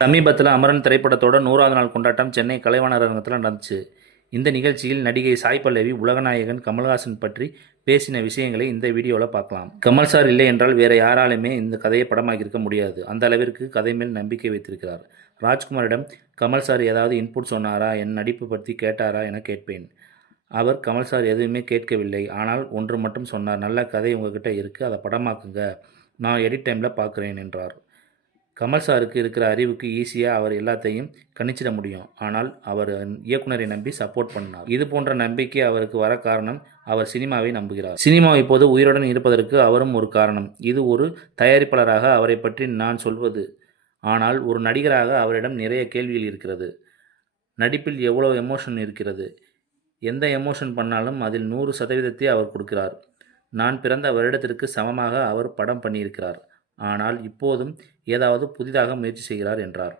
சமீபத்தில் அமரன் திரைப்படத்தோட 100வது நாள் கொண்டாட்டம் சென்னை கலைவாணர் அரங்கத்தில் நடந்துச்சு. இந்த நிகழ்ச்சியில் நடிகை சாய் பல்லவி உலகநாயகன் கமல்ஹாசன் பற்றி பேசின விஷயங்களை இந்த வீடியோவில் பார்க்கலாம். கமல் சார் இல்லை என்றால் வேற யாராலுமே இந்த கதையை படமாக்கியிருக்க முடியாது. அந்த அளவிற்கு கதை மேல் நம்பிக்கை வைத்திருக்கிறார். ராஜ்குமாரிடம் கமல் சார் ஏதாவது இன்புட் சொன்னாரா, என் நடிப்பு பற்றி கேட்டாரா என கேட்பேன். அவர் கமல் சார் எதுவுமே கேட்கவில்லை. ஆனால் ஒன்று மட்டும் சொன்னார், நல்ல கதை உங்ககிட்ட இருக்குது, அதை படமாக்குங்க, நான் எடிட் டைமில் பார்க்குறேன் என்றார். கமல் சாருக்கு இருக்கிற அறிவுக்கு ஈஸியாக அவர் எல்லாத்தையும் கணிச்சிட முடியும். ஆனால் அவர் இயக்குனரை நம்பி சப்போர்ட் பண்ணார். இது போன்ற நம்பிக்கை அவருக்கு வர காரணம் அவர் சினிமாவை நம்புகிறார். சினிமா இப்போது உயிருடன் இருப்பதற்கு அவரும் ஒரு காரணம். இது ஒரு தயாரிப்பாளராக அவரை பற்றி நான் சொல்வது. ஆனால் ஒரு நடிகராக அவரிடம் நிறைய கேள்விகள் இருக்கிறது. நடிப்பில் எவ்வளோ எமோஷன் இருக்கிறது. எந்த எமோஷன் பண்ணாலும் அதில் 100% அவர் கொடுக்கிறார். நான் பிறந்த வருடத்திற்கு சமமாக அவர் படம் பண்ணியிருக்கிறார். ஆனால் இப்போதும் ஏதாவது புதிதாக முயற்சி செய்கிறார் என்றார்.